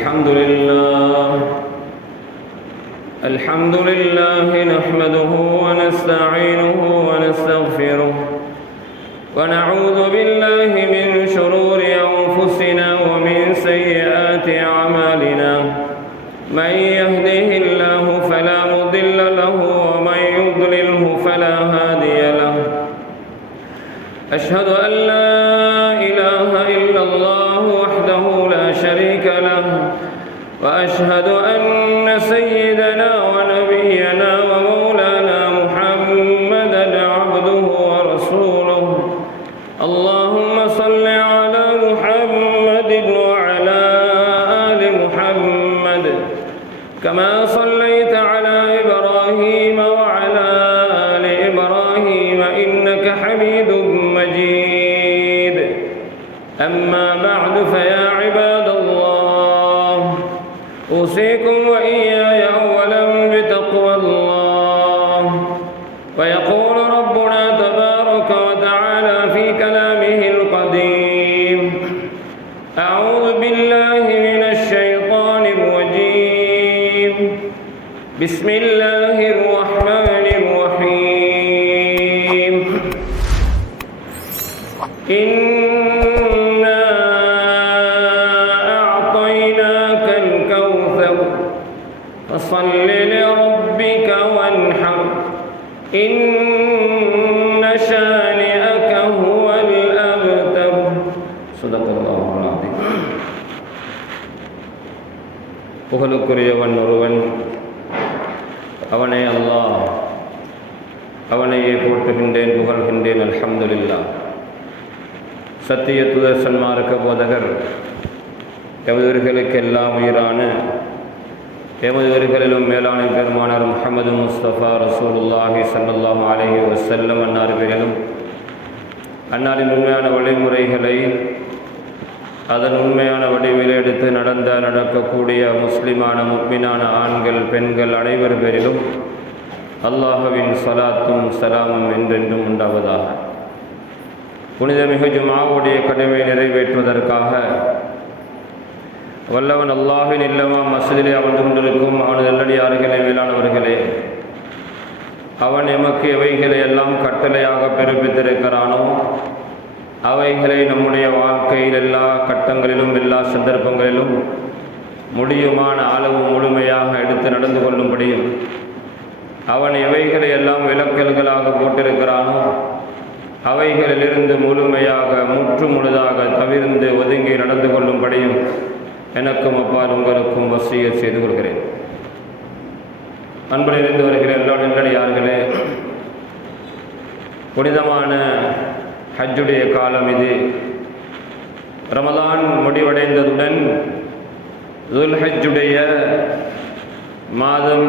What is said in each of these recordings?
الحمد لله نحمده ونستعينه ونستغفره ونعوذ بالله من شرور أنفسنا ومن سيئات أعمالنا من يهده الله فلا مضل له ومن يضلله فلا هادي له أشهد أن لا إله إلا الله وحده لا شريك له وأشهد أن سيدنا ونبينا ومولانا محمدا عبده ورسوله اللهم صل على محمد وعلى آل محمد كما صليت على إبراهيم وعلى آل إبراهيم إنك حميد مجيد أما بعد فيا عباد الله أوصيكم وإياي أولا بتقوى الله ويقول ربنا تبارك وتعالى في كلامه القديم أعوذ بالله من الشيطان الرجيم بسم الله الرحمن الرحيم إنا أعطيناك الكوثر فصل لربك وانحر إن شانئك هو الأبتر صدق الله العظيم. புகழுக்குரியவன் ஒருவன், அவனை அல்லாஹ், அவனையே போற்றுகின்றேன், புகழ்கின்றேன். அல்ஹம்துலில்லாஹ். சத்திய தூதர் சன்மார்க்க போதகர் எமதுவர்களுக்கு எல்லாம் உயிரான எமதுவர்களிலும் மேலான பெருமானார் முஹம்மது முஸ்தபா ரசூலுல்லாஹி ஸல்லல்லாஹு அலைஹி வஸல்லம் அன்னார் பேரிலும் அன்னாரின் உண்மையான வழிமுறைகளை அதன் உண்மையான வடிவில் எடுத்து நடக்கக்கூடிய முஸ்லிமான முஃமினான ஆண்கள் பெண்கள் அனைவர் பேரிலும் அல்லாஹ்வின் ஸலாத்தும் ஸலாமும் என்றென்றும் உண்டாவதாக. புனிதமிகு ஜும்ஆவுடைய கடமையை நிறைவேற்றுவதற்காக வல்லவன் அல்லாஹ்வின் இல்லமா மஸ்ஜிதிலே அமர்ந்து கொண்டிருக்கும் அவனது நல்லடியார்களே, மேலானவர்களே, அவன் எமக்கு எவைகளை எல்லாம் கட்டளையாக பிறப்பித்திருக்கிறானோ அவைகளை நம்முடைய வாழ்க்கையில் எல்லா கட்டங்களிலும் எல்லா சந்தர்ப்பங்களிலும் முடியுமான அளவு முழுமையாக எடுத்து நடந்து கொள்ளும்படியும் அவன் எவைகளை எல்லாம் விலக்கல்களாக போட்டிருக்கிறானோ அவைகளிலிருந்து முழுமையாக முற்று முழுதாக தவிர்ந்து ஒதுங்கி நடந்து கொள்ளும்படியும் எனக்கும் அப்பால் உங்களுக்கும் வசியத் செய்து கொள்கிறேன். அன்பு நிறைந்து வருகிற எல்லா நல்லடியார்களே, புனிதமான ஹஜ்ஜுடைய காலம் இது. ரமலான் முடிவடைந்ததுடன் துல்ஹஜ்ஜுடைய மாதம்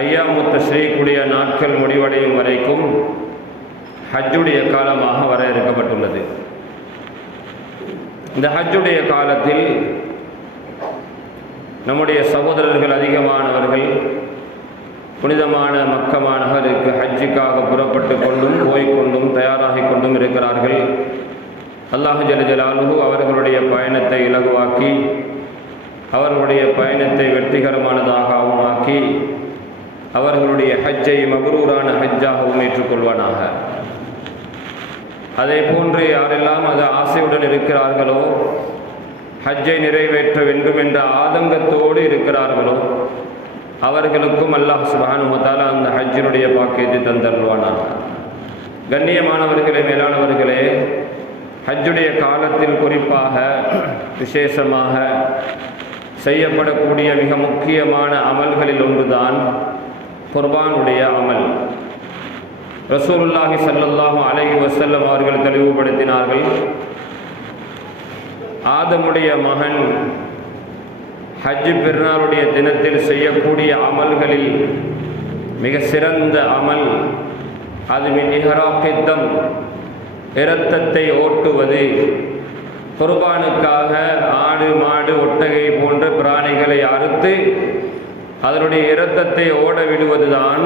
ஐயாமுத் தஷ்ரீக்குடைய நாட்கள் முடிவடையும் வரைக்கும் ஹஜ்ஜுடைய காலமாக வரையறுக்கப்பட்டுள்ளது. இந்த ஹஜ்ஜுடைய காலத்தில் நம்முடைய சகோதரர்கள் அதிகமானவர்கள் புனிதமான மக்கா நகருக்கு ஹஜ்ஜுக்காக புறப்பட்டு கொண்டும் போய்கொண்டும் தயாராகி கொண்டும் இருக்கிறார்கள். அல்லாஹ் ஜல்ல ஜலாலுஹு அவர்களுடைய பயணத்தை இலகுவாக்கி அவர்களுடைய பயணத்தை வெற்றிகரமானதாகவும் ஆக்கி அவர்களுடைய ஹஜ்ஜை மக்ரூரான ஹஜ்ஜாகவும் ஏற்றுக்கொள்வானாக. அதே போன்று யாரெல்லாம் அது ஆசையுடன் இருக்கிறார்களோ, ஹஜ்ஜை நிறைவேற்ற வேண்டும் என்ற ஆதங்கத்தோடு இருக்கிறார்களோ அவர்களுக்கும் அல்லாஹ் சுப்ஹானஹு வ தஆலா அந்த ஹஜ்ஜினுடைய பாக்கியத்தை தந்தருள்வானாக. கண்ணியமானவர்களே, மேலானவர்களே, ஹஜ்ஜுடைய காலத்தில் குறிப்பாக விசேஷமாக செய்யப்படக்கூடிய மிக முக்கியமான அமல்களில் ஒன்றுதான் குர்பானுடைய அமல். ரசூலுல்லாஹி ஸல்லல்லாஹு அலைஹி வஸல்லம் அவர்கள் தெளிவுபடுத்தினார்கள், ஆதமுடைய மகன் ஹஜ் பெருநாளுடைய தினத்தில் செய்யக்கூடிய அமல்களில் மிக சிறந்த அமல் அது மின் இஹ்ராக்கித்தம், இரத்தத்தை ஓட்டுவது. குர்பானுக்காக ஆடு மாடு ஒட்டகை போன்ற பிராணிகளை அறுத்து அதனுடைய இரத்தத்தை ஓட விடுவதுதான்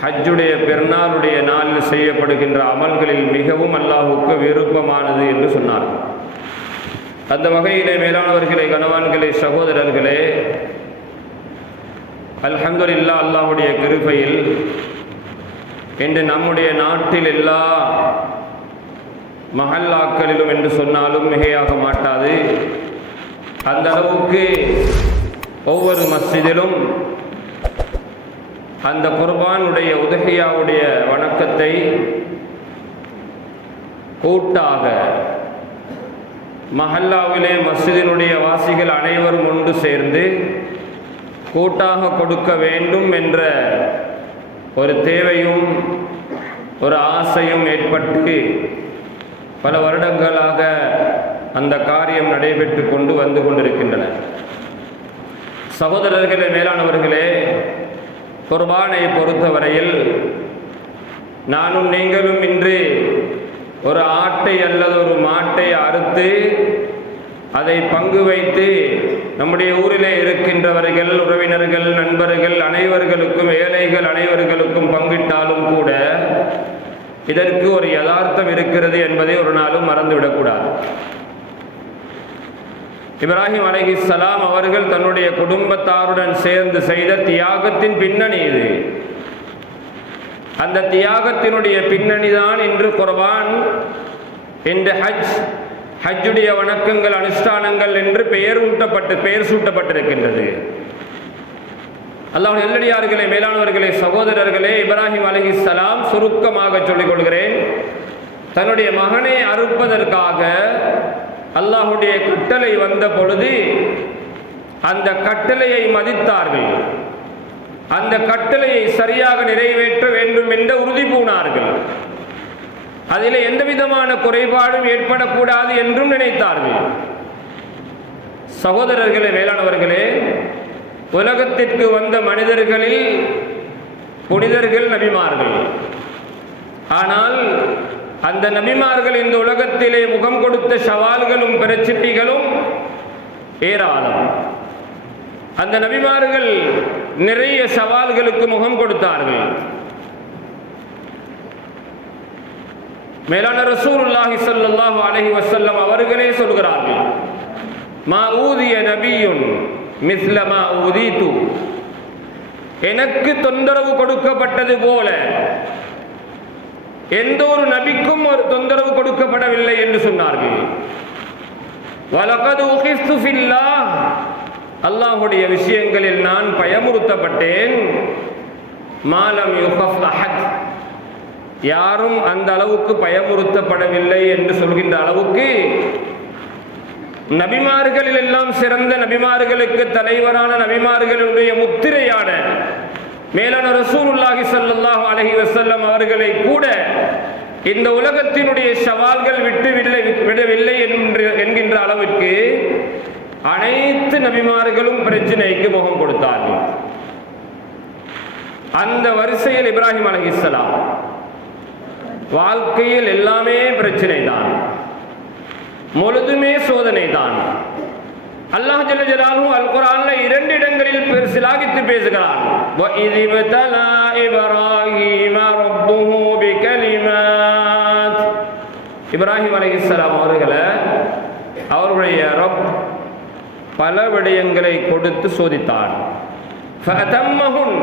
ஹஜ்ஜுடைய பெருநாளுடைய நாளில் செய்யப்படுகின்ற அமல்களில் மிகவும் அல்லாஹுக்கு விருப்பமானது என்று சொன்னார். அந்த வகையிலே மேலானவர்களே, கனவான்களே, சகோதரர்களே, அல்ஹம்துலில்லாஹ், அல்லாஹுடைய கிருபையில் இன்று நம்முடைய நாட்டில் எல்லா மஹல்லாக்களிலும் என்று சொன்னாலும் மிகையாக மாட்டாது, அந்த அளவுக்கு ஒவ்வொரு மஸ்ஜிதிலும் அந்த குர்பானுடைய உதஹியாவுடைய வணக்கத்தை கூட்டாக மஹல்லாவிலே மஸ்ஜிதினுடைய வாசிகள் அனைவரும் ஒன்று சேர்ந்து கூட்டாக கொடுக்க வேண்டும் என்ற ஒரு தேவையும் ஒரு ஆசையும் ஏற்பட்டு பல வருடங்களாக அந்த காரியம் நடைபெற்று கொண்டு வந்து கொண்டிருக்கின்றன. சகோதரர்களே, மேலானவர்களே, குர்பானை பொறுத்தவரையில் நானும் நீங்களும் இன்று ஒரு ஆட்டை அல்லது ஒரு மாட்டை அறுத்து அதை பங்கு வைத்து நம்முடைய ஊரிலே இருக்கின்றவர்கள், உறவினர்கள், நண்பர்கள் அனைவர்களுக்கும், ஏழைகள் அனைவர்களுக்கும் பங்கிட்டாலும் கூட இதற்கு ஒரு யதார்த்தம் இருக்கிறது என்பதை ஒரு நாளும் மறந்துவிடக்கூடாது. இப்ராஹிம் அலைஹிஸ்ஸலாம் அவர்கள் தன்னுடைய குடும்பத்தாருடன் சேர்ந்து செய்த தியாகத்தின் பின்னணி இது. அந்த தியாகத்தினுடைய பின்னணிதான் இன்று குர்பான், இன்று ஹஜ்ஜுடைய வணக்கங்கள், அனுஷ்டானங்கள் என்று பெயர் சூட்டப்பட்டிருக்கின்றது. அல்லாஹ் நல்லடியார்களே, மேலானவர்களே, சகோதரர்களே, இப்ராஹிம் அலைஹிஸ்ஸலாம், சுருக்கமாக சொல்லிக் கொள்கிறேன், தன்னுடைய மகனை அறுப்பதற்காக அல்லாஹுடைய கட்டளை வந்த பொழுது அந்த கட்டளையை மதித்தார்கள். அந்த கட்டளையை சரியாக நிறைவேற்ற வேண்டும் என்ற உறுதி பூண்டார்கள். அதில் எந்த விதமான குறைபாடும் ஏற்படக்கூடாது என்றும் நினைத்தார்கள். சகோதரர்களே, மேலானவர்களே, உலகத்திற்கு வந்த மனிதர்களில் புனிதர்கள் நபிமார்கள். ஆனால் அந்த நபிமார்கள் இந்த உலகத்திலே முகம் கொடுத்த சவால்களும் பிரச்சனைகளும் ஏராளம். அந்த நபிமார்கள் நிறைய சவால்களுக்கு முகம் கொடுத்தார்கள். மேலான ரசூலுல்லாஹி ஸல்லல்லாஹு அலைஹி வஸல்லம் அவர்களே சொல்கிறார்கள், மா ஊதிய நபியுன் மிஸ்ல மா ஊதீது, எனக்கு தொந்தரவு கொடுக்கப்பட்டது போல எந்த ஒரு நபிக்கும் ஒரு தொந்தரவு கொடுக்கப்படவில்லை என்று சொன்னார்கள். வலகது உகிஸ்து ஃபில்லாஹ், அல்லாஹுடைய விஷயங்களில் நான் பயமுறுத்தப்பட்டேன். மாலம் யுகஃப் அஹத், யாரும் அந்த அளவுக்கு பயமுறுத்தப்படவில்லை என்று சொல்கின்ற அளவுக்கு நபிமார்களில் எல்லாம் சிறந்த நபிமார்களுக்கு தலைவரான நபிமார்களுடைய முத்திரையான மேலான ரசூலுல்லாஹி ஸல்லல்லாஹு அலைஹி வஸல்லம் அவர்களை கூட இந்த உலகத்தினுடைய சவால்கள் விடவில்லை என்கின்ற அளவிற்கு அனைத்து நபிமார்களும் பிரச்சனைக்கு முகம் கொடுத்தார்கள். அந்த வரிசையில் இப்ராஹிம் அலைஹிஸ்ஸலாம் வாழ்க்கையில் எல்லாமே பிரச்சனை தான், முழுதுமே சோதனை தான். அல்லாஹ் ஜல்ல ஜலாலுஹு அல் குர்ஆன்ல 2 இடங்களில் சிலாகித்து பேசுகிறான். வஇதி பதலா இப்ராஹீம ரப்புஹு பிகலிமாத், இப்ராஹிம் அலைஹிஸ்ஸலாம் அவர்களுடைய ரப் பல விடயங்களை கொடுத்து சோதித்தான். ஃபஅதம்மஹுன்,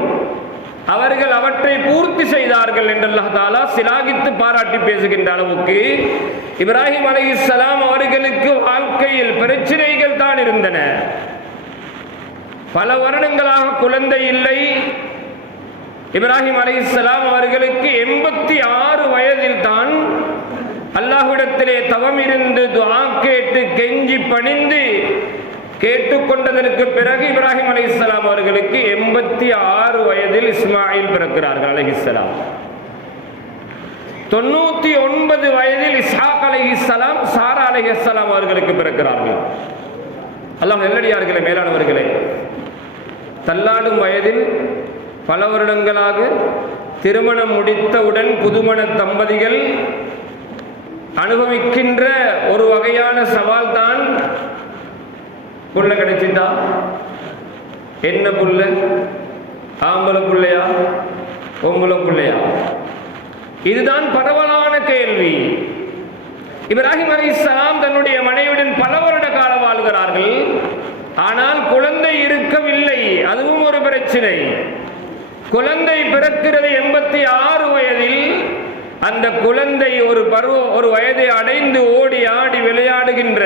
அவர்கள் அவற்றை பூர்த்தி செய்தார்கள் என்று அல்லாஹ் தஆலா சிலாகித்து பாராட்டி பேசுகின்ற அளவுக்கு இப்ராஹிம் அலைஹிஸ்ஸலாம் அவர்களுக்கு வாழ்க்கையில் பிரச்சனைகள் தான் இருந்தன. பல வருடங்களாக குழந்தை இல்லை. இப்ராஹிம் அலைஹிஸ்ஸலாம் அவர்களுக்கு 86 வயதில் தான் அல்லாஹ்விடத்திலே தவம் இருந்து துஆ கேட்டு கெஞ்சி பணிந்து கேட்டுக்கொண்டதற்கு பிறகு இப்ராஹிம் அலைஹிஸ்ஸலாம் அவர்களுக்கு 86 வயதில் இஸ்மாயில் பிறக்கிறார்கள் அலைஹிஸ்ஸலாம். 99 வயதில் இஸ்ஹாக் அலைஹிஸ்ஸலாம், சாரா அலைஹிஸ்ஸலாம் அவர்களுக்கு பிறக்கிறார்கள். அல்லாஹ் நல்லடியார்களே, மேலானவர்களே, தள்ளாடும் வயதில் பல வருடங்களாக திருமணம் முடித்தவுடன் புதுமண தம்பதிகள் அனுபவிக்கின்ற ஒரு வகையான சவால் தான், புள்ள கிடைச்சிட்டா என்ன புள்ள, ஆம்பளை பிள்ளையா பொம்பளை பிள்ளையா? இதுதான் பரவலான கேள்வி. இப்ராஹிம் அலைஹிஸ்ஸலாம் தன்னுடைய மனைவியுடன் பல வருட காலம் வாழ்கிறார்கள். ஆனால் குழந்தை இருக்கவில்லை. அதுவும் ஒரு பிரச்சனை. குழந்தை பிறக்கிறது 86 வயதில். அந்த குழந்தை ஒரு வயதை அடைந்து ஓடி ஆடி விளையாடுகின்ற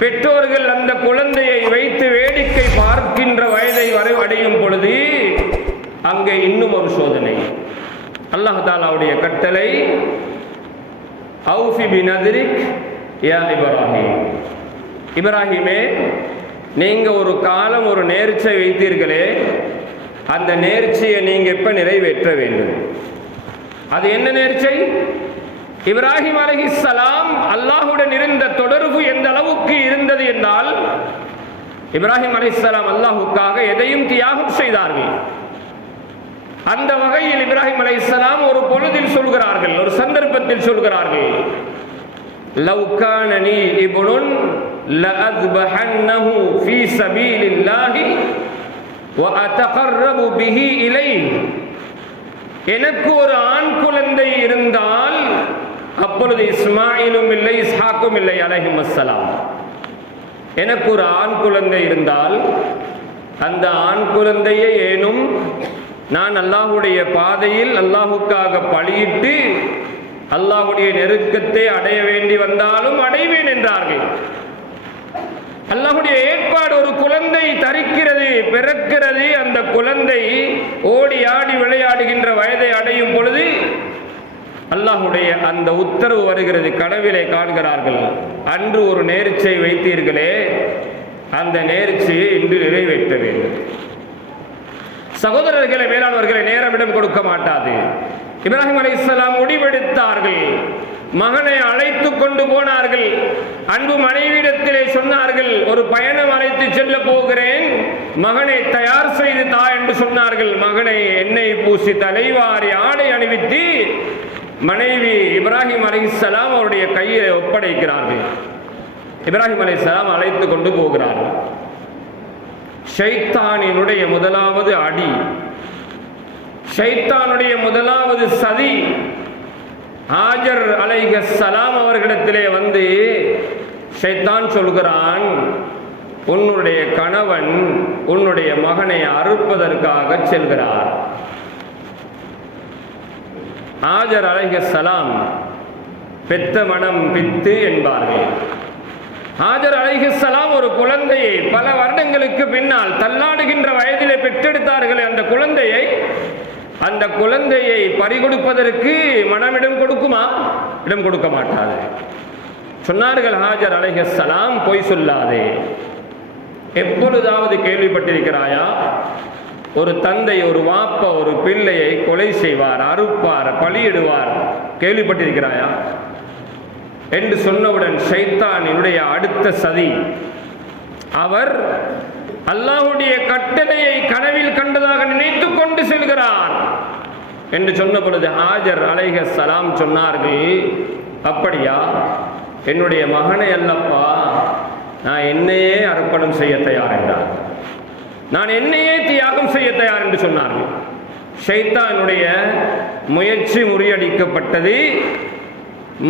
பெற்றோர்கள் அந்த குழந்தையை வைத்து வேடிக்கை பார்க்கின்ற வயதை வரை அடையும் பொழுது அங்கே இன்னும் ஒரு சோதனை. அல்லாஹ் தஆலாவுடைய கட்டளை, அவுஃபி பினத்ரிக் யா இப்ராஹிம். இப்ராஹிமே, நீங்க ஒரு காலம் ஒரு நேர்ச்சை வைத்தீர்களே, அந்த நேர்ச்சையை நீங்க எப்ப நிறைவேற்ற வேண்டும்? அது என்ன நேர்ச்சை? இப்ராஹிம் அலைஹிஸ்ஸலாம் அல்லாஹுடன் இருந்த தொடர்பு எந்த அளவுக்கு இருந்தது என்றால், இப்ராஹிம் அலைஹிஸ்ஸலாம் அல்லாஹுக்காக எதையும் தியாகம் செய்தார்கள். அந்த வகையில் இப்ராஹிம் அலைஹிஸ்ஸலாம் ஒரு பொழுதில் சொல்கிறார்கள், ஒரு சந்தர்ப்பத்தில் சொல்கிறார்கள், லவ் கானனி இப்னுன் லஅத்பஹன்னஹு ஃபீ ஸபீலில்லாஹி வ அத்தகர்ரபு பிஹி இலைஹி. எனக்கு ஒரு ஆண் குழந்தை இருந்தால், அப்பொழுது இஸ்மாயிலும் இல்லை இஸ்ஹாக்கும் இல்லை அலைஹிமுஸ்ஸலாம். எனக்கு ஒரு ஆண் குழந்தை இருந்தால் அந்த ஆண் குழந்தையை ஏனும் நான் அல்லாஹுடைய பாதையில் அல்லாஹுக்காக பலியிட்டு அல்லாஹுடைய நெருக்கத்தை அடைய வேண்டி வந்தாலும் அடைவேன் என்றார்கள். அல்லாஹுடைய ஏற்பாடு, ஒரு குழந்தை தரிக்கிறது, பிறக்கிறது. அந்த குழந்தை ஓடி ஆடி விளையாடுகின்ற வயதை அடையும் பொழுது அல்லாஹுடைய அந்த உத்தரவு வருகிறது. கனவிலே காண்கிறார்கள், அன்று ஒரு நேர்ச்சை வைத்தீர்களே, அந்த நேர்ச்சையை இன்று நிறைவேற்ற வேண்டும். சகோதரர்களை, மேலானவர்களை, நேரமிடம் கொடுக்க மாட்டாது. இப்ராஹிம் அலைஹிஸ்ஸலாம் முடிவெடுத்தார்கள். மகனை அழைத்து கொண்டு போனார்கள். அன்பு மனைவியிடத்திலே சொன்னார்கள், ஒரு பயணம் அழைத்து செல்ல போகிறேன், மகனை தயார் செய்து தா என்று சொன்னார்கள். மகனை எண்ணெய் பூசி தலைவாரி ஆடை அணிவித்து மனைவி இப்ராஹிம் அலைஹிஸ்ஸலாம் அவருடைய கையை ஒப்படைக்கிறார்கள். இப்ராஹிம் அலைஹிஸ்ஸலாம் அழைத்து கொண்டு போகிறார்கள். ஷைத்தானினுடைய முதலாவது அடி, ஷைத்தானுடைய முதலாவது சதி, ஹாஜர் அலைஹிஸ்ஸலாம் அவர்களிடத்திலே வந்து ஷைத்தான் சொல்கிறான், உன்னுடைய கணவன் உன்னுடைய மகனை அறுப்பதற்காக செல்கிறார். ஹாஜர் அலைஹிஸ்ஸலாம் பெத்த மனம் பித்து என்பார்கள். ஹாஜர் அலைஹிஸ்ஸலாம் ஒரு குழந்தையை பல வருடங்களுக்கு பின்னால் தள்ளாடுகின்ற வயதிலே பெற்றெடுத்தார்களே, அந்த குழந்தையை பறிகொடுப்பதற்கு மனமிடம் கொடுக்குமா? இடம் கொடுக்க மாட்டாது. சொன்னார்கள் ஹாஜர் அலைஹிஸ்ஸலாம், பொய் சொல்லாதே. எப்பொழுதாவது கேள்விப்பட்டிருக்கிறாயா, ஒரு தந்தை, ஒரு வாப்பா ஒரு பிள்ளையை கொலை செய்வார், அறுப்பார், பலியிடுவார், கேள்விப்பட்டிருக்கிறாயா என்று சொன்னவுடன் ஷைத்தானினுடைய அடுத்த சதி, அவர் அல்லாஹுடைய கட்டளையை கனவில் கண்டதாக நினைத்து கொண்டு செல்கிறார் என்று சொன்ன பொழுது ஹாஜர் அலைஹிஸ்ஸலாம் சொன்னார்கள், அப்படியா, என்னுடைய மகனை அல்லப்பா, நான் என்னையே அர்ப்பணம் செய்ய தயார் என்றார். நான் என்னையே தியாகம் செய்ய தயார் என்று சொன்னார்கள். ஷைத்தானுடைய முயற்சி முறியடிக்கப்பட்டது.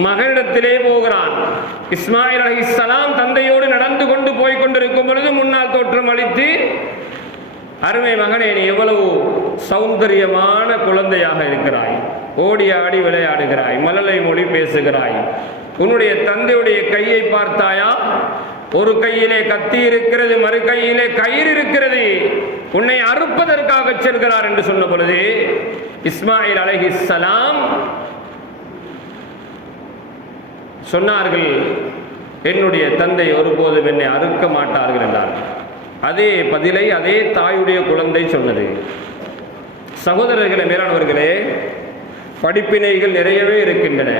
மகனிடத்திலே போகிறான். இஸ்மாயில் அலைஹிஸ்ஸலாம் தந்தையோடு நடந்து கொண்டு போய் கொண்டிருக்கும் பொழுது முன்னால் தோற்றம் அளித்து, அருமை மகனே, நீ எவ்வளவு சௌந்தரியமான குழந்தையாக இருக்கிறாய், ஓடி ஆடி விளையாடுகிறாய், மழலை மொழி பேசுகிறாய், உன்னுடைய தந்தையுடைய கையை பார்த்தாயா, ஒரு கையிலே கத்தி இருக்கிறது, மறு கையிலே கயிறு இருக்கிறது, உன்னை அறுப்பதற்காக செல்கிறார் என்று சொன்ன பொழுது இஸ்மாயில் அலைஹிஸ்ஸலாம் சொன்னார்கள், என்னுடைய தந்தை ஒருபோதும் என்னை அறுக்க மாட்டார்கள் என்றார்கள். அதே பதிலை அதே தாயுடைய குழந்தை சொன்னது. சகோதரர்களே, மேலானவர்களே, படிப்பினைகள் நிறையவே இருக்கின்றன.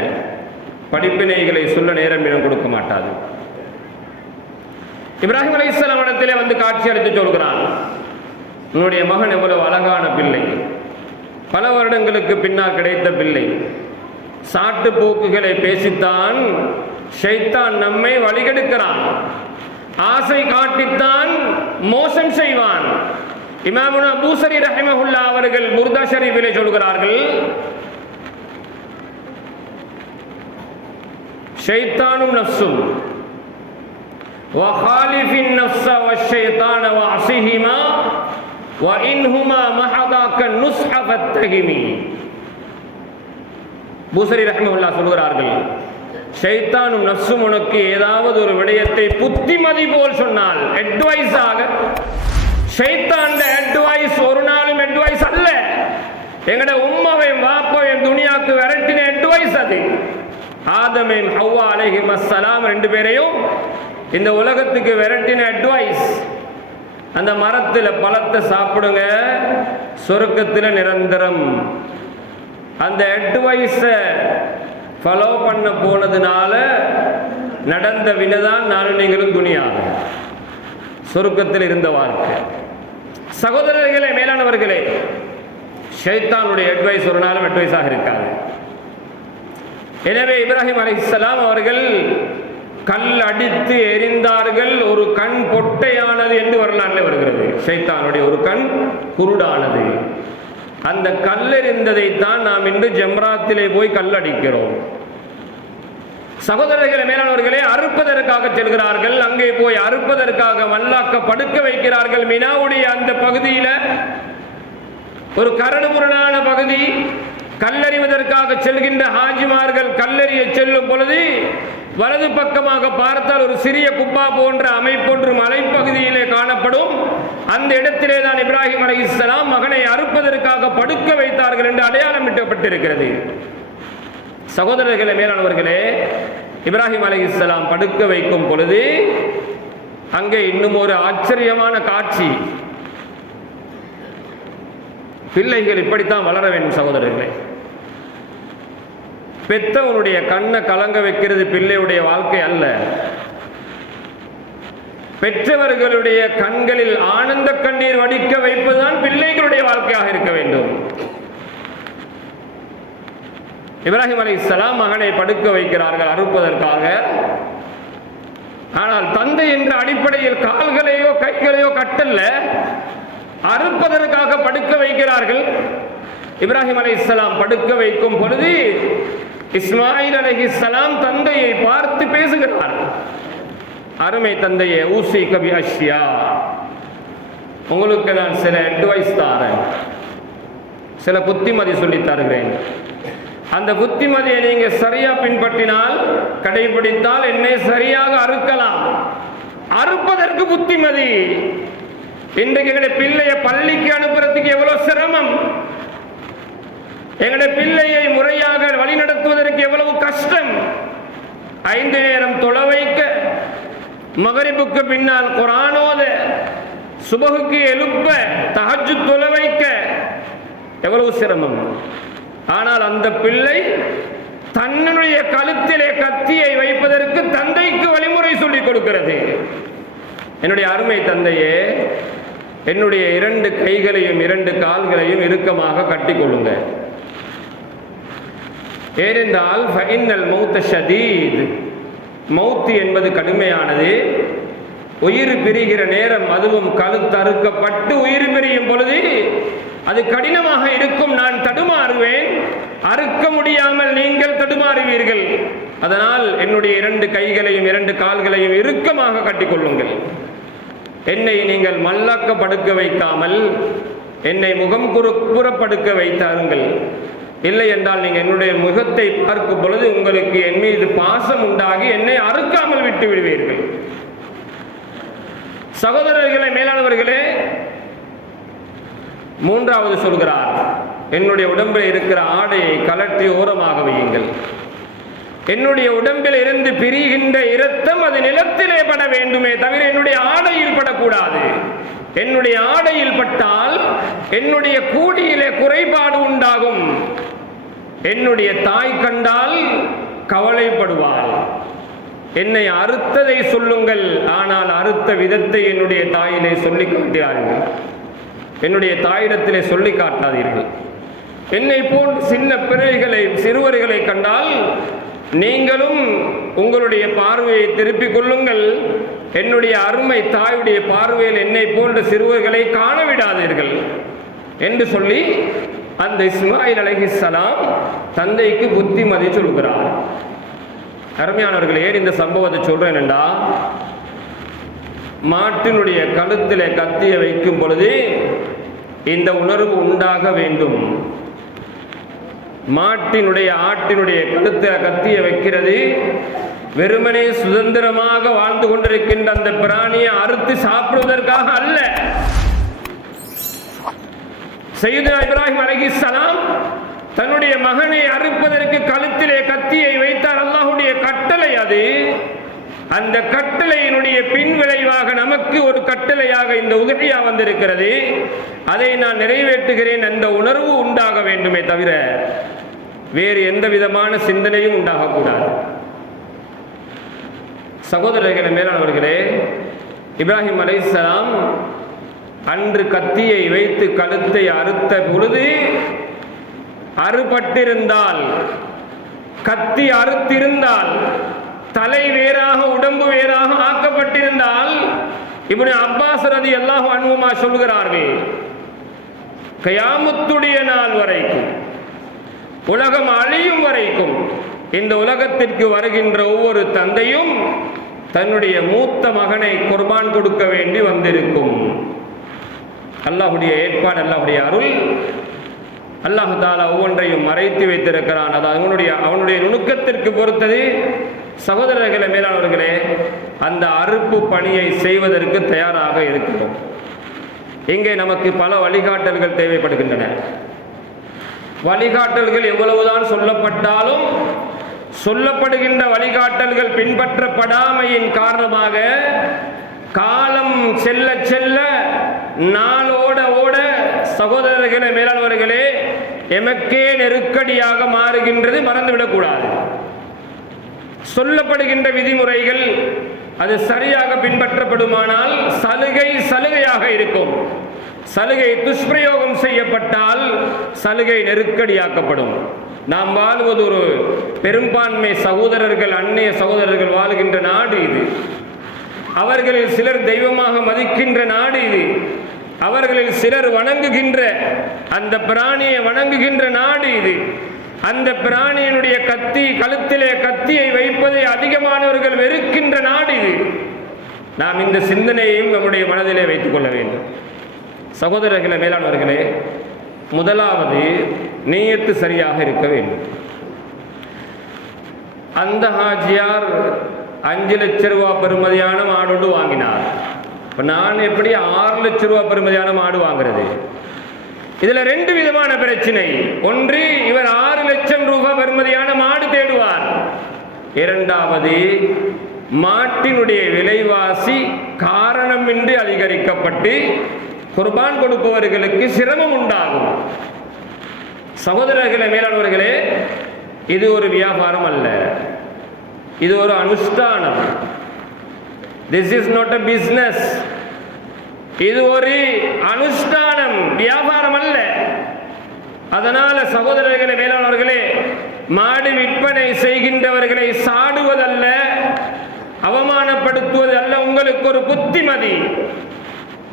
படிப்பினைகளை சொல்ல நேரம் இடம் கொடுக்க மாட்டாது. இப்ராஹிம் அலைஹிஸ்ஸலாம் இடத்திலே வந்து காட்சி அளித்து சொல்கிறான், உன்னுடைய மகன் எவ்வளவு அழகான பிள்ளை, பல வருடங்களுக்கு பின்னால் கிடைத்த பிள்ளை, சாட்டு போக்குகளை பேசித்தான் ஷைத்தான் நம்மை வழிகெடுக்கிறான், ஆசை காட்டித்தான் மோசம் செய்வான். இமாமுனா பூசரி ரஹிமஹுல்லா அவர்கள் புர்தா ஷரீஃபிலே சொல்கிறார்கள், ஷைத்தானும் நஃப்ஸும் வஹாலிஃபின் நஃப்ஸ வஷ்ஷைத்தான வஅஸிஹிமா வஇன்ஹுமா மஹதாக்க நுஸ்ஹ ஃபத்தஹிமி. பூசரி ரஹிமஹுல்லா சொல்கிறார்கள், ஷைத்தானும் நஃப்ஸும் உனக்கு ஏதாவது ஒரு விடயத்தை புத்திமதி போல் சொன்னால், அட்வைஸாக, ஷைத்தான்ட அட்வைஸ் ஒரு நாளும் அட்வைஸ் அல்ல, எங்கட உம்மாவையும் வாப்பாவையும் துனியாவுக்கு விரட்டின அட்வைஸ் அது. ஆதமையும் ஹவ்வா அலைஹிஸ்ஸலாம் ரெண்டு பேரையும் இந்த உலகத்துக்கு விரட்டின அட்வைஸ், அந்த மரத்தில் பழத்தை சாப்பிடுங்க, சொர்க்கத்தில் நிரந்தரம். அந்த அட்வைஸை ஃபாலோ பண்ண போனதுனால நடந்த வினைதான் நானும் நீங்களும் துனியாக சொர்க்கத்தில் இருந்த வாழ்க்கை. சகோதரர்களே, மேலானவர்களே, ஷைத்தானுடைய அட்வைஸ் ஒரு நாளும் அட்வைஸாக இருக்காது. எனவே இப்ராஹிம் அலைஹிஸ்ஸலாம் அவர்கள் கல் அடித்து எரிந்தார்கள், ஒரு கண் பொட்டையானது என்று வரலாற்றில் வருகிறது. ஷைத்தானுடைய ஒரு கண் குருடானது. அந்த கல்லெறிந்ததைத்தான் நாம் இன்று ஜம்ராத்திலே போய் கல்லடிக்கிறோம். சகோதரர்களே, மேலானவர்களே, அறுப்பதற்காக செல்கிறார்கள். அங்கே போய் அறுப்பதற்காக மல்லாக்க படுக்க வைக்கிறார்கள். மினாவுடைய அந்த பகுதியில் ஒரு கரடுமுரடான பகுதி. கல்லறிவதற்காக செல்கின்ற ஹாஜிமார்கள் கல்லறிய செல்லும் பொழுது வலது பக்கமாக பார்த்தால் ஒரு சிறிய குப்பா போன்ற அமைப்பொன்று மலைப்பகுதியிலே காணப்படும். அந்த இடத்திலே தான் இப்ராஹிம் அலைஹிஸ்ஸலாம் மகனை அறுப்பதற்காக படுக்க வைத்தார்கள் என்று அடையாளம் இட்டப்பட்டிருக்கிறது. சகோதரர்களே, மேலானவர்களே, இப்ராஹிம் அலைஹிஸ்ஸலாம் படுக்க வைக்கும் பொழுது அங்கே இன்னும் ஒரு ஆச்சரியமான காட்சி. பிள்ளைகள் இப்படித்தான் வளர வேண்டும் சகோதரர்களே. பெத்தவனுடைய கண்ணை கலங்க வைக்கிறது பிள்ளையுடைய வாழ்க்கை அல்ல. பெற்றவர்களுடைய கண்களில் ஆனந்த கண்ணீர் வடிக்க வைப்பதுதான் பிள்ளைகளுடைய வாழ்க்கையாக இருக்க வேண்டும். இப்ராஹிம் அலைஹிஸ்ஸலாம் மகனை படுக்க வைக்கிறார்கள் அறுப்பதற்காக. ஆனால் தந்தை என்ற அடிப்படையில் கால்களையோ கைகளையோ கட்டல்ல, அறுப்பதற்காக படுக்க வைக்கிறார்கள். இப்ராஹிம் அலைஹிஸ்ஸலாம் படுக்க வைக்கும் பொழுது இஸ்மாயில் அலைஹிஸ்ஸலாம் தந்தையை பார்த்து பேசுகிறார். அருமை தந்தையே, ஊசி கபி அஷ்யா, உங்களுக்கு நான் சில அட்வைஸ் தாரேன், சில புத்திமதி சொல்லி தருகிறேன். அந்த புத்திமதியை நீங்க சரியா பின்பற்றினால், கடைபிடித்தால் என்னை சரியாக அறுக்கலாம். அறுப்பதற்கு புத்திமதி. இன்றைக்கு எங்களுடைய பிள்ளைய பள்ளிக்கு அனுப்புறதுக்கு எவ்வளவு சிரமம், எங்களுடைய பிள்ளையை முறையாக வழிநடத்துவதற்கு எவ்வளவு கஷ்டம். 5 நேரம் தொழ வைக்க, மகரிபுக்கு பின்னால் குர்ஆன் ஓத, சுபஹுக்கு எழுப்ப, தஹஜ்ஜுத் தொழ வைக்க எவ்வளவு சிரமம். ஆனால் அந்த பிள்ளை தன்னுடைய கழுத்திலே கத்தியை வைப்பதற்கு தந்தைக்கு வழிமுறை சொல்லிக் கொடுக்கிறது. என்னுடைய அருமை தந்தையே, என்னுடைய 2 கைகளையும் 2 கால்களையும் இறுக்கமாக கட்டிக்கொள்ளுங்க. ஏனென்றால் ஃபஇன்னல் மௌத்த ஷதீத், மௌத்து என்பது கடுமையானது. உயிர் பிரிகிற நேரம், அதுவும் கழுத்தறுக்கப்பட்டு உயிர் பிரியும் பொழுது அது கடினமாக இருக்கும். நான் தடுமாறுவேன், அறுக்க முடியாமல் நீங்கள் தடுமாறுவீர்கள். அதனால் என்னுடைய 2 கைகளையும் 2 கால்களையும் இறுக்கமாக கட்டிக்கொள்ளுங்கள். என்னை நீங்கள் மல்லாக்க படுக்க வைக்காமல் என்னை முகம் புறப்படுக்க வைத்தாருங்கள். இல்லை என்றால் நீங்கள் என்னுடைய முகத்தை பார்க்கும் பொழுது உங்களுக்கு என் மீது பாசம் உண்டாகி என்னை அறுக்காமல் விட்டு விடுவீர்கள். சகோதரர்களே, மேலானவர்களே, 3வது சொல்கிறார், என்னுடைய உடம்பில் இருக்கிற ஆடையை கலற்றி ஓரமாக வையுங்கள். என்னுடைய உடம்பில் இருந்து பிரிகின்ற இரத்தம் அது நிலத்திலே பட வேண்டுமே தவிர என்னுடைய ஆடையில் படக்கூடாது. என்னுடைய ஆடையில் பட்டால் என்னுடைய கூலியிலே குறைபாடு உண்டாகும். என்னுடைய தாய் கண்டால் கவலைப்படுவாள். என்னை அறுத்ததை சொல்லுங்கள், ஆனால் அறுத்த விதத்தை என்னுடைய தாயிலே சொல்லி காட்டாதீர்கள். என்னுடைய தாயிடத்திலே சொல்லி காட்டாதீர்கள். என்னை போன்ற சின்ன பிள்ளைகளை, சிறுவர்களை கண்டால் நீங்களும் உங்களுடைய பார்வையை திருப்பிக் கொள்ளுங்கள், என்னுடைய அருமை தாயுடைய பார்வையில் என்னை போன்ற சிறுவர்களை காண விடாதீர்கள் என்று சொல்லி அந்த இஸ்மாயில் அலைஹிஸ்ஸலாம் தந்தைக்கு புத்திமதி சொல்கிறார். அருமையானவர்கள், ஏன் இந்த சம்பவத்தை சொல்றேன் என்றா, மாட்டினுடைய கழுத்திலே கத்தியை வைக்கும் பொழுது இந்த உணர்வு உண்டாக வேண்டும். ஆட்டினுடைய கழுத்தில் கத்தியை வைக்கிறது வெறுமனே சுதந்திரமாக வாழ்ந்து கொண்டிருக்கின்ற அந்த பிராணியை அறுத்து சாப்பிடுவதற்காக அல்ல. சய்யிதுனா இப்ராஹிம் அலைஹிஸ்ஸலாம் தன்னுடைய மகனை அறுப்பதற்கு கழுத்திலே கத்தியை வைத்தார். அல்லாஹ்வுடைய கட்டளை அது. அந்த கட்டளையினுடைய பின் விளைவாக நமக்கு ஒரு கட்டளையாக இந்த உதவியா வந்திருக்கிறது. அதை நான் நிறைவேற்றுகிறேன் என்ற உணர்வு உண்டாக வேண்டுமே தவிர வேறு எந்த விதமான சிந்தனையும் உண்டாகக்கூடாது. சகோதரர்களே, மேலானவர்களே, இப்ராஹிம் அலைஹிஸ்ஸலாம் அன்று கத்தியை வைத்து கழுத்தை அறுத்த பொழுது அறுபட்டிருந்தால், கத்தி அறுத்திருந்தால், தலை வேறாக உடம்பு வேறாக ஆக்கப்பட்டிருந்தால், இப்னு அப்பாஸ் ரலியல்லாஹு அன்ஹுமா சொல்கிறார்கள், கியாமத்துடைய நாள் வரைக்கும், உலகம் அழியும் வரைக்கும் இந்த உலகத்திற்கு வருகின்ற ஒவ்வொரு தந்தையும் தன்னுடைய மூத்த மகனை குர்பான் கொடுக்க வேண்டி வந்திருக்கும். அல்லாஹ்வுடைய ஏற்பாடு, அல்லாஹ்வுடைய அருள். அல்லாஹ் தஆலா ஒவ்வொன்றையும் மறைத்து வைத்திருக்கிறான். அது அவனுடைய நுணுக்கத்திற்கு பொறுத்தது. சகோதரர்களே, மேலானவர்களே, அந்த அறுப்பு பணியை செய்வதற்கு தயாராக இருக்கிறோம். இங்கே நமக்கு பல வழிகாட்டல்கள் தேவைப்படுகின்றன. வழிகாட்டல்கள் எவ்வளவுதான் சொல்லப்பட்டாலும் சொல்லப்படுகின்ற வழிகாட்டல்கள் பின்பற்றப்படாமையின் காரணமாக காலம் செல்ல செல்ல, நாளோட ஓட, சகோதரர்களே, மேலானவர்களே, எமக்கே நெருக்கடியாக மாறுகின்றது. மறந்துவிடக்கூடாது. சொல்லப்படுகின்ற விதிமுறைகள் அது சரியாக பின்பற்றப்படுமானால் சலுகையாக இருக்கும். சலுகை துஷ்பிரயோகம் செய்யப்பட்டால் சலுகை நெருக்கடியாக்கப்படும். நாம் வாழ்வது ஒரு பெரும்பான்மை சகோதரர்கள், அன்னைய சகோதரர்கள் வாழ்கின்ற நாடு இது. அவர்களில் சிலர் தெய்வமாக மதிக்கின்ற நாடு இது. அவர்களில் சிலர் வணங்குகின்ற அந்த பிராணியை வணங்குகின்ற நாடு இது. அந்த பிராணியினுடைய கழுத்திலே கத்தியை வைப்பதை அதிகமானவர்கள் வெறுக்கின்ற நாடு இது. நாம் இந்த சிந்தனையையும் நம்முடைய மனதிலே வைத்துக் கொள்ள வேண்டும். சகோதரர்களே, மேலானவர்களே, முதலாவது நியத்து சரியாக இருக்க வேண்டும். அந்த ஹாஜியார் 5 லட்சம் ரூபாய் பெறுமதியான மாடு வாங்கினார். இப்போ நான் எப்படி 6 லட்சம் ரூபாய் பெறுமதியான மாடு வாங்குறது? இதுல 2 விதமான பிரச்சனை. ஒன்று, இவர் 6 லட்சம் ரூபாய் பெறுமதியான மாடு தேடுவார். இரண்டாவது, மாட்டினுடைய விலைவாசி காரணமின்றி அதிகரிக்கப்பட்டு குர்பான் கொடுப்பவர்களுக்கு சிரமம் உண்டாகும். சகோதரர்களே, மேலானவர்களே, இது ஒரு வியாபாரம் அல்ல, இது ஒரு அனுஷ்டானம். This is not a business. இது ஒரு அனுஷ்டானம், வியாபாரம் அல்ல. அதனால சகோதரர்களே, மேலானவர்களே, மாடு விற்பனை செய்கின்றவர்களை சாடுவதல்ல, அவமானப்படுத்துவது அல்ல. உங்களுக்கு ஒரு புத்திமதி.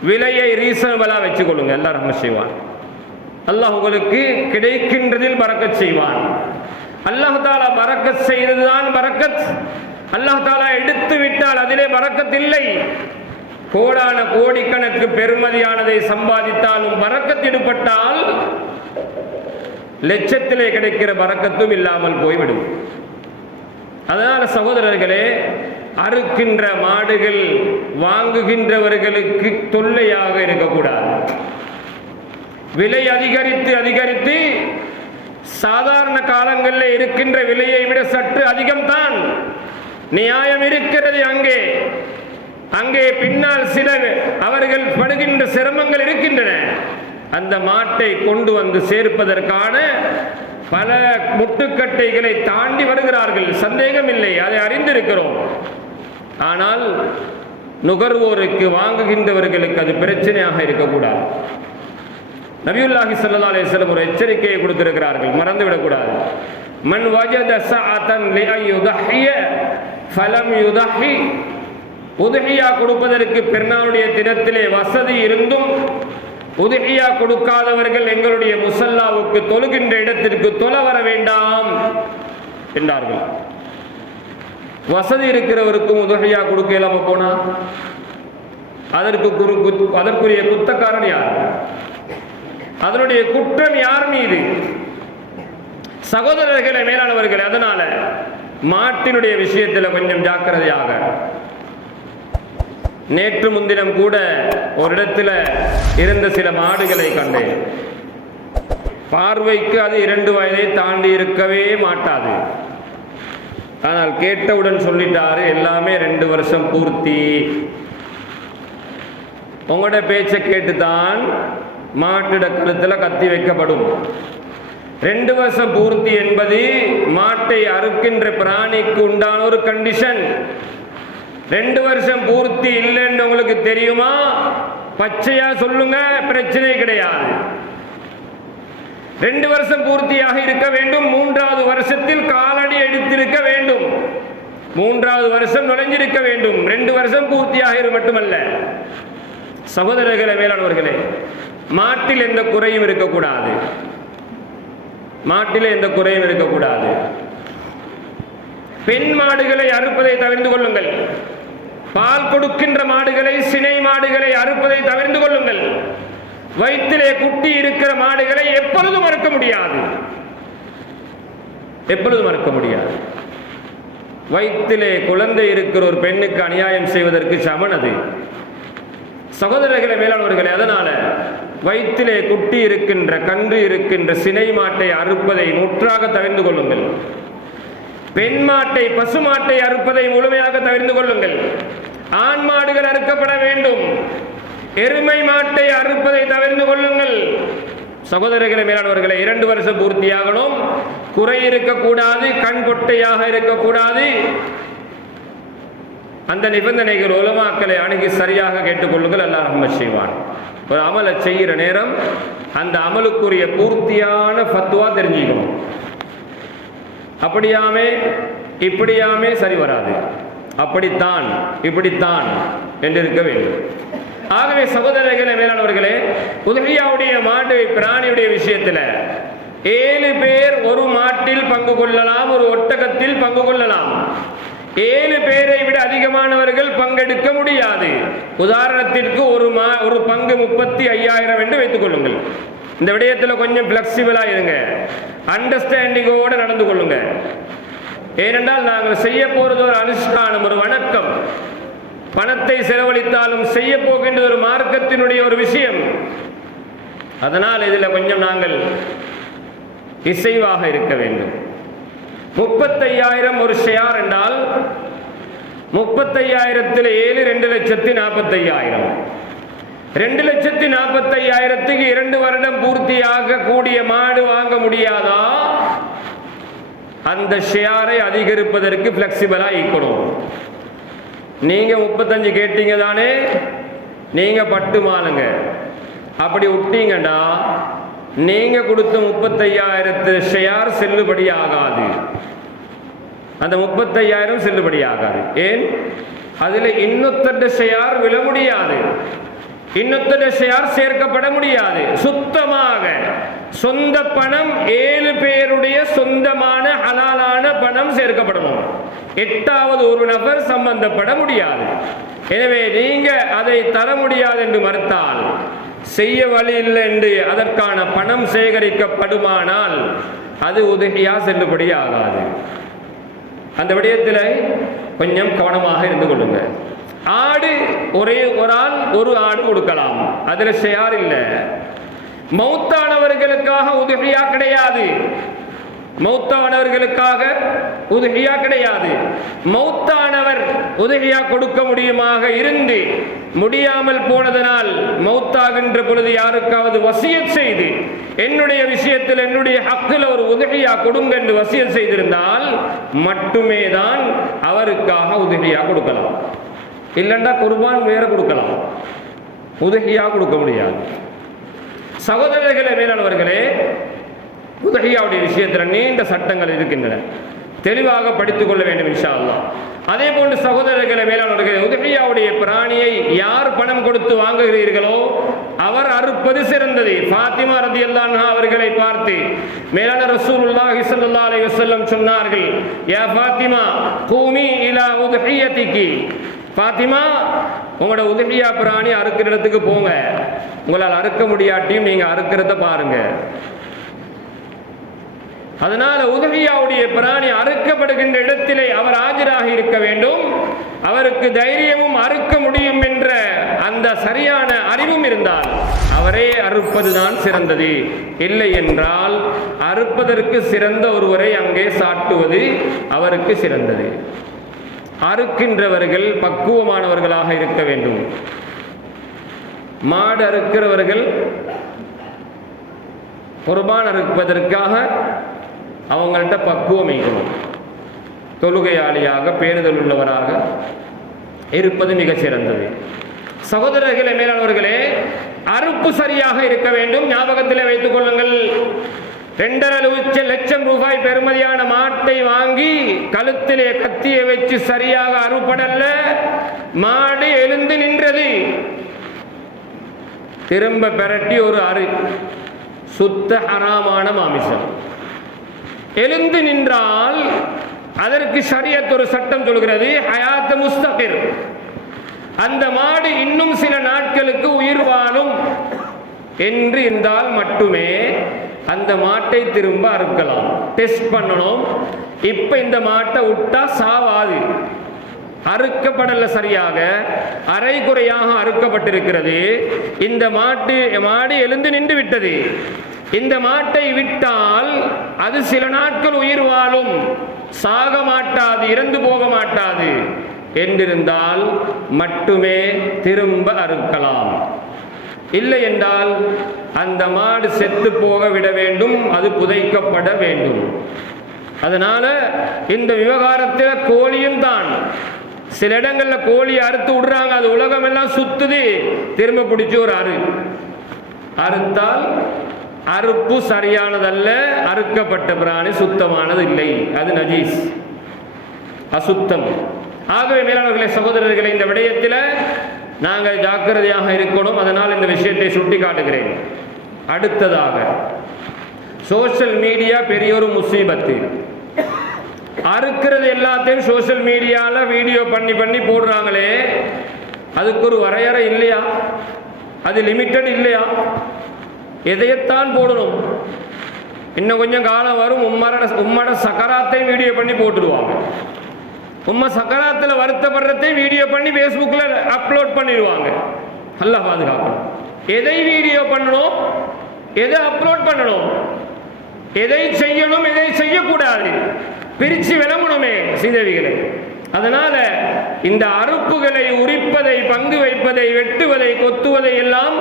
விலையை ரீசனபிளா வச்சுக் கொள்ளுங்க. அல்லாஹ் ரஹ்மத் செய்வான். அல்லாஹ் உங்களுக்கு கிடைக்கின்றதில் பரக்கத் செய்வான். அல்லாஹ் தஆலா பரக்கத் செய்ததுதான் பரக்கத். அல்லாஹ் தஆலா எடுத்து விட்டால் அதிலே பரக்கத் இல்லை. கோடான கோடிக்கணக்கு பெருமதியானதை சம்பாதித்தாலும் பரக்கத் ஈடுபட்டால் லட்சத்திலே கிடைக்கிற பரக்கத்தும் இல்லாமல் போய்விடும். அதனால சகோதரர்களே, அறுக்கின்ற மாடுகள் வாங்குகின்றவர்களுக்கு தொல்லையாக இருக்கக்கூடாது. விலை அதிகரித்து சாதாரண காலங்களில் இருக்கின்ற விலையை விட சற்று அதிகம்தான். நியாயம் இருக்கிறது. அங்கே பின்னால் சில அவர்கள் படுகின்ற சிரமங்கள் இருக்கின்றன. அந்த மாட்டை கொண்டு வந்து சேர்ப்பதற்கான பல முட்டுக்கட்டைகளை தாண்டி வருகிறார்கள், சந்தேகம் இல்லை, அதை அறிந்திருக்கிறோம். ஆனால் நுகர்வோருக்கு, வாங்குகின்றவர்களுக்கு அது பிரச்சனையாக இருக்கக்கூடாது. நபியுல்லாஹி ஸல்லல்லாஹு அலைஹி வஸல்லம் ஒரு எச்சரிக்கையை கொடுத்திருக்கிறார்கள், மறந்துவிடக்கூடாது. மன் வஜத சஅதன் லிஅன் யுதஹிய ஃபலம் யுதஹி. உதுஹியா கொடுப்பதற்கு பெருநாளுடைய தினத்திலே வசதி இருந்தும் உதுஹியா கொடுக்காதவர்கள் எங்களுடைய முசல்லாவுக்கு தொழுகின்ற இடத்திற்கு தொழ வர வேண்டாம் என்றார்கள். வசதி இருக்கிறவருக்கும் உதுஹியா கொடுக்க இல்லாம போனா அதற்குரிய குத்தக்காரன் யார்? அதனுடைய குற்றம் யார் மீது? சகோதரர்களே, மேலானவர்களே, அதனால மாட்டினுடைய விஷயத்தில் கொஞ்சம் ஜாக்கிரதையாக. நேற்று முன்தினம் கூட ஒரு இடத்துல இருந்த சில மாடுகளை கண்டேன். பார்வைக்கு அது 2 வயதை தாண்டி இருக்கவே மாட்டாது. ஆனால் கேட்டவுடன் சொல்லிட்டாரு, எல்லாமே 2 வருஷம் பூர்த்தி. உங்களோட பேச்சை கேட்டுதான் மாட்டிட கழுத்துல கத்தி வைக்கப்படும். 2 வருஷம் பூர்த்தி என்பது மாட்டை அறுக்கின்ற பிராணிக்கு உண்டான ஒரு கண்டிஷன். 2 வருஷம் பூர்த்தி இல்லைன்னு உங்களுக்கு தெரியுமா? பச்சையா சொல்லுங்க, பிரச்சனை கிடையாது. 2 வருஷம் பூர்த்தியாக இருக்க வேண்டும். 3வது வருஷத்தில் காலடி எடுத்திருக்க வேண்டும். 3வது வருஷம் நுழைஞ்சிருக்க வேண்டும். 2 வருஷம் பூர்த்தியாக மட்டுமல்ல. சகோதரர்களே, மேலானவர்களே, மாட்டில் எந்த குறையும் இருக்கக்கூடாது. மாட்டில் எந்த குறையும் இருக்கக்கூடாது. பெண் மாடுகளை அறுப்பதை தவிர்த்து கொள்ளுங்கள். பால் கொடுக்கின்ற மாடுகளை, சினை மாடுகளை அறுப்பதை தவிர்த்து கொள்ளுங்கள். வயிற்றிலே குட்டி இருக்கிற மாடுகளை எப்பொழுதும் மறுக்க முடியாது. எப்பொழுதும் மறுக்க முடியாது. வயிற்றிலே குழந்தை இருக்கிற ஒரு பெண்ணுக்கு அநியாயம் செய்வதற்கு சமன் அது. சகோதரர்களே, மேலானவர்களே, அதனால வயிற்றிலே குட்டி இருக்கின்ற, கன்று இருக்கின்ற சினை மாட்டை அறுப்பதை முற்றாக தவிர்த்து கொள்ளுங்கள். பெண் மாட்டை, பசு மாட்டை அறுப்பதை முழுமையாக தவிர்த்து கொள்ளுங்கள். ஆண் மாடுகள் அறுக்கப்பட வேண்டும். எருமை மாட்டை அறுப்பதை தவிர்த்து கொள்ளுங்கள். சகோதரர்களே, மேலானவர்களே, 2 வருஷம் பூர்த்தியாகணும். குறை இருக்கக்கூடாது. கண் பொட்டையாக இருக்கக்கூடாது. அந்த நிபந்தனைகள் உலமாக்களை அணுகி சரியாக கேட்டுக்கொள்ளுங்கள். அல்லாஹ் ரஹ்மத் செய்வான். ஒரு அமலை செய்கிற நேரம் அந்த அமலுக்குரிய பூர்த்தியான ஃபத்வா தெரிஞ்சுக்கணும். அப்படியாமே இப்படியாமே சரி வராது. அப்படித்தான் இப்படித்தான் என்று இருக்க வேண்டும். ஆகவே சகோதரர்களே, மேலானவர்களே, உதுஹியாவுடைய மாடு பிராணியுடைய விஷயத்தில் 7 பேர் ஒரு மாட்டில் பங்கு கொள்ளலாம், ஒரு ஒட்டகத்தில் பங்கு கொள்ளலாம். 7 பேரை விட அதிகமானவர்கள் பங்கெடுக்க முடியாது. உதாரணத்திற்கு ஒரு பங்கு 35,000 என்று வைத்துக் கொள்ளுங்கள். இந்த விடயத்தில் கொஞ்சம் பிளெக்சிபிளா இருங்க, அண்டர்ஸ்டாண்டிங்கோடு நடந்து கொள்ளுங்க. ஏனென்றால் நாங்கள் செய்ய போறது ஒரு அனுஷ்டானம், ஒரு வணக்கம். பணத்தை செலவழித்தாலும் செய்ய போகின்ற ஒரு மார்க்கத்தினுடைய ஒரு விஷயம். அதனால் இதில் கொஞ்சம் நாங்கள் இசைவாக இருக்க வேண்டும். 35,000 ஒரு ஷேர் என்றால் 35,000 7 2,45,000. 2,45,000க்கு 2 வருடம் பூர்த்தியாக கூடிய மாடு வாங்க முடியாதா? அந்த ஷேரை அதிகரிப்பதற்கு பிளெக்சிபிளா இருக்கணும். நீங்க 35 கேட்டீங்க தானே, நீங்க பட்டு மாலுங்க. அப்படி விட்டீங்கன்னா நீங்க கொடுத்த 35,000 ஷேர் செல்லுபடி ஆகாது. அந்த 35,000 செல்லுபடி ஆகாது. ஏன்? அதுல இன்னொத்த ஷேர் விழ முடியாது, இன்னொத்த ஷேர் சேர்க்கப்பட முடியாது. சுத்தமாக சொந்த பணம், 7 பேருடைய சொந்தமான ஹலாலான பணம் சேர்க்கப்படணும். 8வது ஒரு நபர் சம்பந்தப்பட முடியாது. எனவே நீங்க அதை தர முடியாது என்று மறுத்தால், செய்ய வழி இல்லை என்று அதற்கான பணம் சேகரிக்கப்படுமானால் அது உதுஹியா செல்லுபடி ஆகாது. அந்த விடயத்தில் கொஞ்சம் கவனமாக இருந்து கொள்ளுங்க. ஆடு ஒரே ஒரு ஆள் ஒரு ஆடு கொடுக்கலாம், அதுல ஷேர் இல்லை. மௌத்தானவர்களுக்காக உதுஹியா கிடையாது. மௌத்தானவர்களுக்காக உதுஹியா கிடையாது. மௌத்தானவர் உதுஹியா கொடுக்க முடியுமாக இருந்து முடியாமல் போனதனால் மௌத்தாகின்ற பொழுது யாருக்காவது வசியத் செய்து என்னுடைய விஷயத்தில் என்னுடைய ஹக்கில் ஒரு உதுஹியா கொடுங்க என்று வசியத் செய்திருந்தால் மட்டுமே தான் அவருக்காக உதுஹியா கொடுக்கலாம். இல்லைண்டா குர்பான் வேற கொடுக்கலாம், உதுஹியா கொடுக்க முடியாது. சகோதரர்களே, மேலானவர்களே, உதஹியாவுடைய விஷயத்தில் நீண்ட சட்டங்கள் இருக்கின்றன, தெளிவாக படித்துக் கொள்ள வேண்டும் இன்ஷா அல்லாஹ். அதே போன்று சகோதரர்களை மேலானவர்களே, உதஹியாவுடைய பிராணியை யார் பணம் கொடுத்து வாங்குகிறீர்களோ அவர் அறுப்பது சிறந்தது. ஃபாத்திமா ரலியல்லாஹு அன்ஹா அவர்களை பார்த்து மேலான ரசூலுல்லாஹி ஸல்லல்லாஹு அலைஹி வஸல்லம் சொன்னார்கள், யா ஃபாத்திமா கூமி இலா உதஹியதிகி, ஃபாத்திமா உங்களோட உதஹியா பிராணி அறுக்கிற இடத்துக்கு போங்க, உங்களால் அறுக்க முடியாட்டியும் நீங்க அறுக்கிறத பாருங்க. அதனால உதஹியாவுடைய பிராணி அறுக்கப்படுகின்ற இடத்திலே அவர் ஆஜராக இருக்க வேண்டும். அவருக்கு தைரியமும் அறுக்க முடியும் என்ற அந்த சரியான அறிவும் இருந்தால் அவரே அறுப்பதுதான் சிறந்தது. இல்லை என்றால் அறுப்பதற்கு சிறந்த ஒருவரை அங்கே சாட்டுவது அவருக்கு சிறந்தது. அறுக்கின்றவர்கள் பக்குவமானவர்களாக இருக்க வேண்டும். மாடு அறுக்கிறவர்கள் குர்பான் அறுப்பதற்காக அவங்கள்ட்ட பக்குவம் இருக்கணும். தொழுகையாளியாக பேணுதல் உள்ளவராக இருப்பது மிக சிறந்தது. சகோதரர்களே மேலானவர்களே, அறுப்பு சரியாக இருக்க வேண்டும். ஞாபகத்தில் வைத்துக் கொள்ளுங்கள், 2.5 லட்சம் ரூபாய் பெறுமதியான மாட்டை வாங்கி கழுத்திலே கத்தியை வச்சு சரியாக அறுப்படல்ல, மாடு எழுந்து நின்றது, திரும்ப பெரட்டி ஒரு அறு, சுத்த ஹராமான மாமிசம். எழுந்து நின்றால் அதற்கு ஷரியத் ஒரு சட்டம் சொல்கிறது, ஹயாத் முஸ்தகிர், அந்த மாடு இன்னும் சில நாட்களுக்கு உயிர் வாழும் என்று இருந்தால் மட்டுமே அந்த மாட்டை திரும்ப அறுக்கலாம். டெஸ்ட் பண்ணணும், இப்ப இந்த மாட்டை விட்டா சாவாது, அறுக்கப்படல, சரியாக அரை குறையாக அறுக்கப்பட்டிருக்கிறது, இந்த மாடு எழுந்து நின்று விட்டது, இந்த மாட்டை விட்டால் அது சில நாட்கள் உயிர் வாழும், சாக மாட்டாது, இறந்து போக மாட்டாது என்றிருந்தால் மட்டுமே திரும்ப அறுக்கலாம். இல்லை என்றால் அந்த மாடு செத்து போக விட வேண்டும், அது புதைக்கப்பட வேண்டும். அதனால இந்த விவகாரத்தில் கோழியும் தான், சில இடங்கள்ல கோழி அறுத்து விடுறாங்க, அது உலகம் எல்லாம் சுத்துது, திரும்ப பிடிச்சி ஒரு அறுத்தால் அறுப்பு சரியானதல்ல, அறுக்கப்பட்ட பிராணி சுத்தமானது இல்லை, அது நஜீஸ், அசுத்தம். ஆகவே மேலானவர்களே சகோதரர்களை, இந்த விடயத்தில் நாங்கள் ஜாக்கிரதையாக இருக்கணும். அதனால் இந்த விஷயத்தை சுட்டி காட்டுகிறேன். அடுத்ததாக சோஷியல் மீடியா பெரிய ஒரு முசீபத்து. அறுக்கிறது எல்லாத்தையும் சோஷியல் மீடியாவில் வீடியோ பண்ணி போடுறாங்களே, அதுக்கு ஒரு வரையறை இல்லையா? அது லிமிட்டட் இல்லையா? எதையத்தான் போடணும்? இன்னும் கொஞ்சம் காலம் வரும், உம்மட சக்கராத்தையும் வீடியோ பண்ணி போட்டுடுவாங்க. உம்ம சக்கராத்தில் வருத்தப்படுறதையும் வீடியோ பண்ணி ஃபேஸ்புக்கில் அப்லோட் பண்ணிடுவாங்க. நல்லா பாதுகாக்கணும். எதை வீடியோ பண்ணணும், எதை அப்லோட் பண்ணணும், எதை செய்யணும், எதை செய்யக்கூடாது, பிரித்து விளம்பணுமே சீதேவிகளை. அதனால இந்த அறுப்புகளை, உரிப்பதை, பங்கு வைப்பதை, வெட்டுவதை, கொத்துவதை எல்லாம்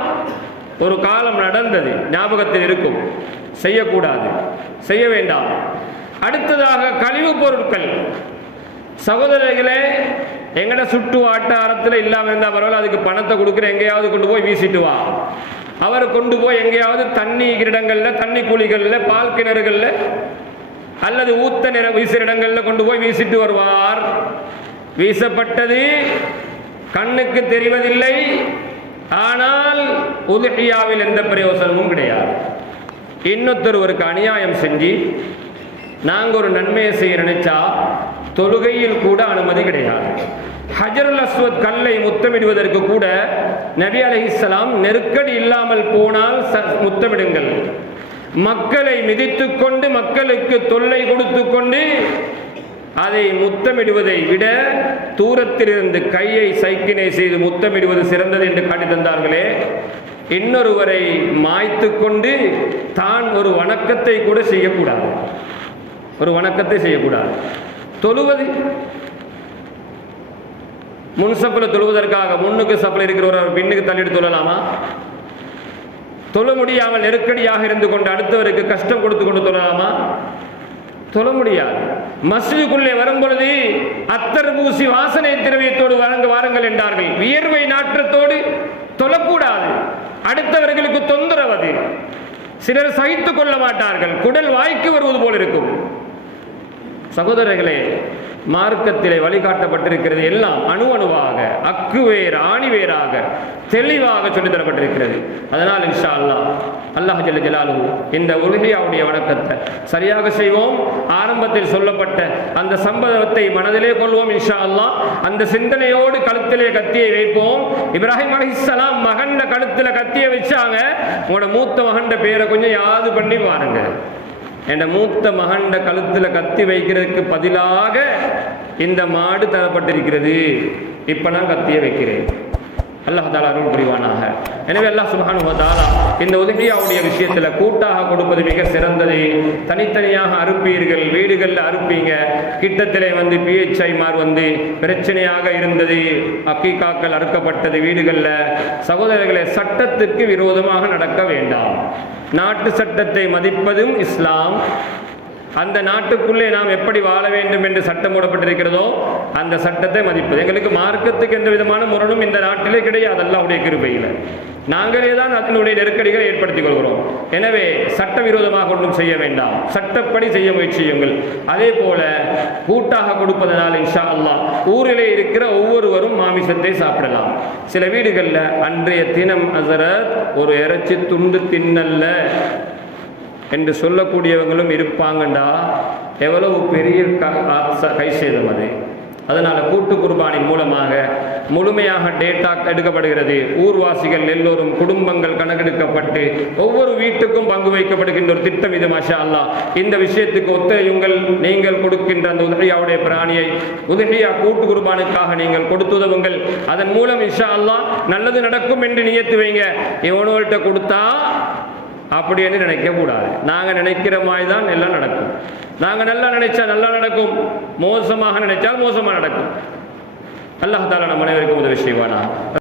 ஒரு காலம் நடந்தது, ஞாபகத்தில் இருக்கும். செய்யக்கூடாது, செய்ய வேண்டாம். அடுத்ததாக கழிவு பொருட்கள். சகோதரர்களே, எங்கட சுட்டு வட்டாரத்தில் இல்லாமல் இருந்தால் பரவாயில்ல, அதுக்கு பணத்தை கொடுக்குற, எங்கேயாவது கொண்டு போய் வீசிட்டு வா. அவர் கொண்டு போய் எங்கேயாவது தண்ணி இடங்களில், தண்ணி குழிகளில், பால் கிணறுகளில் அல்லது ஊத்த வீசுற இடங்களில் கொண்டு போய் வீசிட்டு வருவார். வீசப்பட்டது கண்ணுக்கு தெரிவதில்லை, ஆனால் உதுஹியாவில் எந்த பிரயோசனமும் கிடையாது. இன்னொருத்தருக்கு அநியாயம் செஞ்சு நாங்கள் ஒரு நன்மையை செய்ய நினைச்சா தொழுகையில் கூட அனுமதி கிடையாது. ஹஜருல் அஸ்வத் கல்லை முத்தமிடுவதற்கு கூட நபி அலைஹிஸ்ஸலாம் நெருக்கடி இல்லாமல் போனால் முத்தமிடுங்கள். மக்களை மிதித்துக் கொண்டு, மக்களுக்கு தொல்லை கொடுத்து கொண்டு அதை முத்தமிடுவதை விட தூரத்தில் இருந்து கையை சைக்கினை செய்து முத்தமிடுவது சிறந்தது என்று காட்டி தந்தார்களே. இன்னொருவரை மாய்த்து கொண்டு தான் ஒரு வணக்கத்தை கூட செய்யக்கூடாது, ஒரு வணக்கத்தை செய்யக்கூடாது. தொழுவது, முன் சப்பில் தொழுவதற்காக முன்னுக்கு சப்பில் இருக்கிறவர் பின்னுக்கு தள்ளிட்டு தொழலாமா? தொழ முடியாமல் நெருக்கடியாக இருந்து கொண்டு அடுத்தவருக்கு கஷ்டம் கொடுத்து கொண்டு தொழலாமா? தொழ முடியாது. மஸ்ஜிதுக்குள்ளே வரும் பொழுது அத்தர் பூசி வாசனை திரவியத்தோடு வாருங்கள் என்றார்கள். வியர்வை நாற்றத்தோடு தொழக்கூடாது, அடுத்தவர்களுக்கு தொந்தரவு. சிலர் சகித்துக் கொள்ள மாட்டார்கள், குடல் வாய்க்கு வருவது போல் இருக்கும். சகோதரர்களே, மார்க்கத்திலே வழிகாட்டப்பட்டிருக்கிறது எல்லாம் அணு அணுவாக, அக்குவேர் ஆணிவேராக தெளிவாக சொல்லித் தரப்பட்டிருக்கிறது. அதனால் இன்ஷா அல்லாஹ் அல்லாஹ் ஜல்ல ஜலாலுஹு இந்த உலுஹியாவுடைய வணக்கத்தை சரியாக செய்வோம். ஆரம்பத்தில் சொல்லப்பட்ட அந்த சம்பவத்தை மனதிலே கொள்வோம் இன்ஷா அல்லாஹ். அந்த சிந்தனையோடு கழுத்திலே கத்தியை வைப்போம். இப்ராஹிம் அலைஹிஸ்ஸலாம் மகன் கழுத்தில் கத்தியை வச்சாங்க. உங்களோட மூத்த மகன் பேரை கொஞ்சம் யாது பண்ணி பாருங்க. என் மூத்த மகண்ட கழுத்தில் கத்தி வைக்கிறதுக்கு பதிலாக இந்த மாடு தரப்பட்டிருக்கிறது, இப்ப நான் கத்தியை வைக்கிறேன். அல்லாஹ் தஆலா அருள் புரிவானாக. எனவே அல்லாஹ் சுப்ஹானஹு வ தஆலா இந்த உதுஹியாவுடைய விஷயத்துல கூட்டாக கொடுப்பது மிக சிறந்தது. தனித்தனியாக அறுப்பீர்கள், வீடுகளில் அறுப்பீங்க. கிட்டத்திலே வந்து பிஹெச்ஐமார் வந்து பிரச்சனையாக இருந்தது, அக்கீக்காக்கள் அறுக்கப்பட்டது வீடுகளில். சகோதரர்களே, சட்டத்திற்கு விரோதமாக நடக்க வேண்டாம். நாட்டு சட்டத்தை மதிப்பதும் இஸ்லாம். அந்த நாட்டுக்குள்ளே நாம் எப்படி வாழ வேண்டும் என்று சட்டம் போடப்பட்டிருக்கிறதோ அந்த சட்டத்தை மதிப்பது. எங்களுக்கு மார்க்கத்துக்கு எந்த விதமான முரணும் இந்த நாட்டிலே கிடையாது. அல்லாஹ்வுடைய கிருபையில் நாங்களே தான் அதனுடைய நெருக்கடிகளை ஏற்படுத்திக் கொள்கிறோம். எனவே சட்டவிரோதமாக ஒன்றும் செய்ய வேண்டாம், சட்டப்படி செய்ய முயற்சியுங்கள். அதே போல கூட்டாக கொடுப்பதனால் இன்ஷா அல்லாஹ் ஊரிலே இருக்கிற ஒவ்வொருவரும் மாமிசத்தை சாப்பிடலாம். சில வீடுகளில் அன்றைய தினம் ஹஸரத் ஒரு இறைச்சி துண்டு தின்னல்ல என்று சொல்லக்கூடியவங்களும் இருப்பாங்கண்டா, எவ்வளவு பெரிய கை சேதம் அது. அதனால் கூட்டு குர்பானின் மூலமாக முழுமையாக டேட்டா எடுக்கப்படுகிறது. ஊர்வாசிகள் எல்லோரும், குடும்பங்கள் கணக்கெடுக்கப்பட்டு ஒவ்வொரு வீட்டுக்கும் பங்கு வைக்கப்படுகின்ற ஒரு திட்டம் இது. மாஷா அல்லாஹ். இந்த விஷயத்துக்கு ஒத்துழையுங்கள். நீங்கள் கொடுக்கின்ற அந்த உதுஹியாவுடைய பிராணியை உதுஹியா கூட்டு குர்பானுக்காக நீங்கள் கொடுத்து உதவுங்கள். அதன் மூலம் இன்ஷா அல்லாஹ் நல்லது நடக்கும் என்று நியத்து வைங்க. இவனோல்கிட்ட கொடுத்தா அப்படி என்று நினைக்க கூடாது. நாங்கள் நினைக்கிற மாதிரி தான் எல்லாம் நடக்கும். நாங்கள் நல்லா நினைச்சா நல்லா நடக்கும், மோசமாக நினைச்சால் மோசமாக நடக்கும். அல்லாஹ் தஆலா நம் அனைவருக்கும் உதவி செய்வானாக.